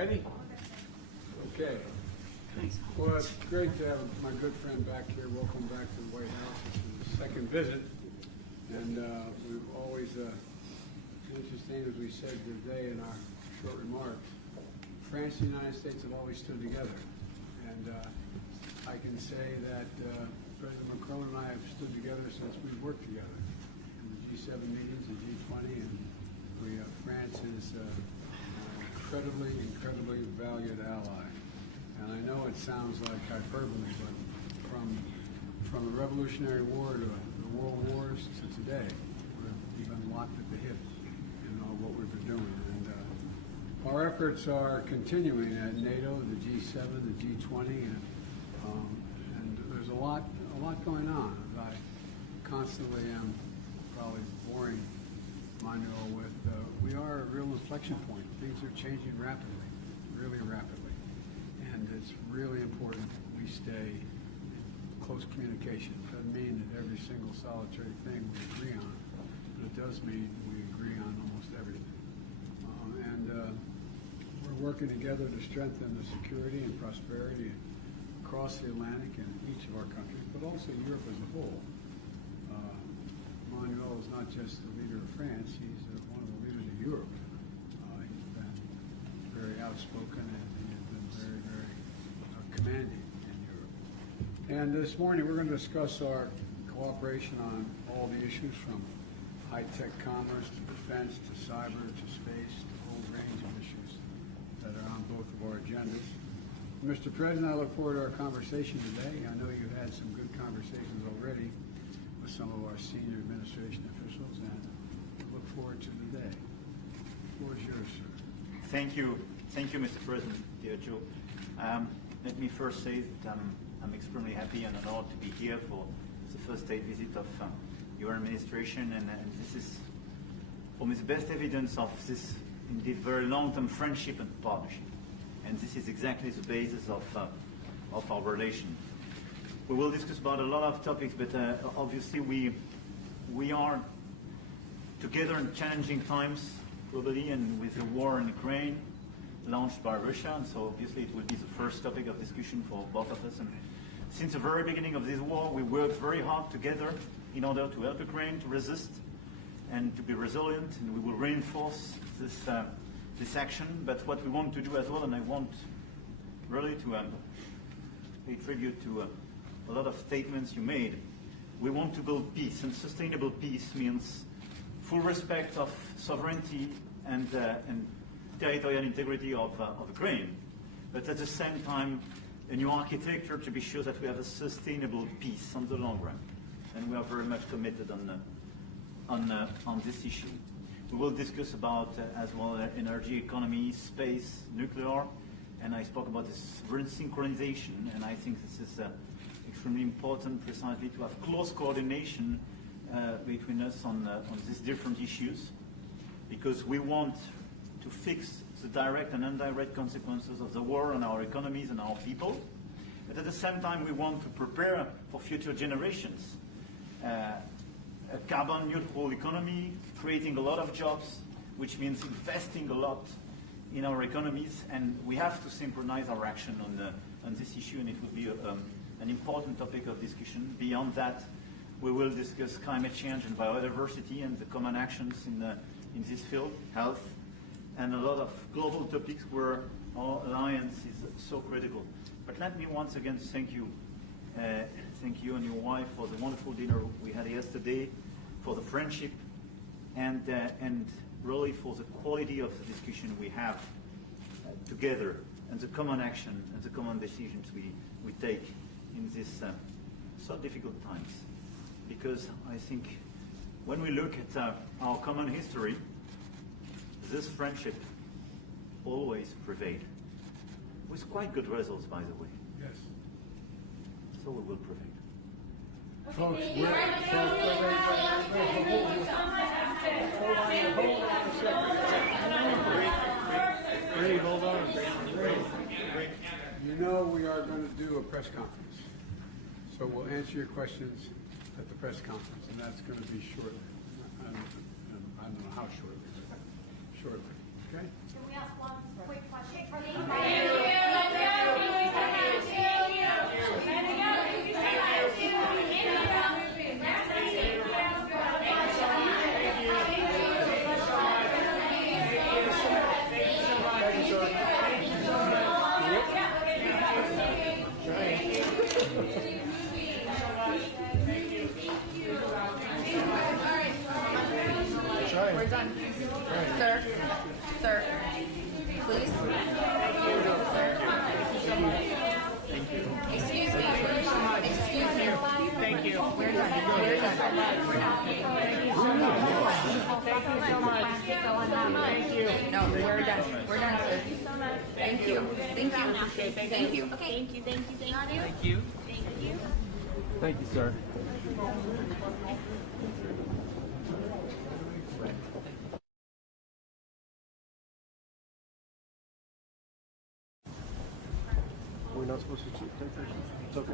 Ready? Okay. Well, it's great to have my good friend back here. Welcome back to the White House. This is his second visit. And we've always, interesting as we said today in our short remarks, France and the United States have always stood together. And I can say that President Macron and I have stood together since we've worked together in the G7 meetings, the G20, and France is an incredibly valued ally. And I know it sounds like hyperbole, but from the Revolutionary War to the World Wars to today, we've been locked at the hip in all what we've been doing. And our efforts are continuing at NATO, the G7, the G20, and there's a lot going on. I constantly am probably boring Emmanuel with, we are a real inflection point. Things are changing rapidly, really rapidly. And it's really important we stay in close communication. It doesn't mean that every single solitary thing we agree on, but it does mean we agree on almost everything. We're working together to strengthen the security and prosperity across the Atlantic in each of our countries, but also Europe as a whole. Emmanuel is not just the leader of France, he's one of the leaders of Europe. He's been very outspoken and he has been very commanding in Europe. And this morning we're going to discuss our cooperation on all the issues from high-tech commerce to defense to cyber to space to a whole range of issues that are on both of our agendas. Mr. President, I look forward to our conversation today. I know you've had some good conversations already with some of our senior administration officials, and look forward to today. The floor is yours, sir. Thank you, Mr. President, dear Joe. Let me first say that I'm extremely happy and honored to be here for the first state visit of your administration, and this is, for me, the best evidence of this indeed very long-term friendship and partnership. And this is exactly the basis of our relation. We will discuss about a lot of topics, but obviously we are together in challenging times globally, and with the war in Ukraine launched by Russia, and so obviously it will be the first topic of discussion for both of us. And since the very beginning of this war, we worked very hard together in order to help Ukraine to resist and to be resilient, and we will reinforce this action. But what we want to do as well, and I want really to pay tribute to a lot of statements you made. We want to build peace, and sustainable peace means full respect of sovereignty and territorial integrity of Ukraine, but at the same time a new architecture to be sure that we have a sustainable peace on the long run. And we are very much committed on this issue. We will discuss about as well energy, economy, space, nuclear, and I spoke about this synchronization, and I think this is extremely important precisely to have close coordination between us on these different issues, because we want to fix the direct and indirect consequences of the war on our economies and our people, but at the same time we want to prepare for future generations. A carbon neutral economy, creating a lot of jobs, which means investing a lot in our economies, and we have to synchronize our action on this issue, and it will be an important topic of discussion. Beyond that, we will discuss climate change and biodiversity and the common actions in this field, health, and a lot of global topics where our alliance is so critical. But let me once again thank you and your wife for the wonderful dinner we had yesterday, for the friendship, and really for the quality of the discussion we have together, and the common action and the common decisions we take in these so difficult times. Because I think when we look at our common history, this friendship always prevailed, with quite good results, by the way. Yes. So we will prevail. Folks, hold on. You know we are going to do a press conference. So we'll answer your questions at the press conference, and that's going to be shortly. I don't know how shortly, but shortly. Okay? Can we ask one quick question? No, we're done. We're done, sir. Thank you. Thank you. Thank you. Okay. Thank you. Thank you. Thank you. Thank you. Thank you, sir. We're not supposed to take pictures. It's okay.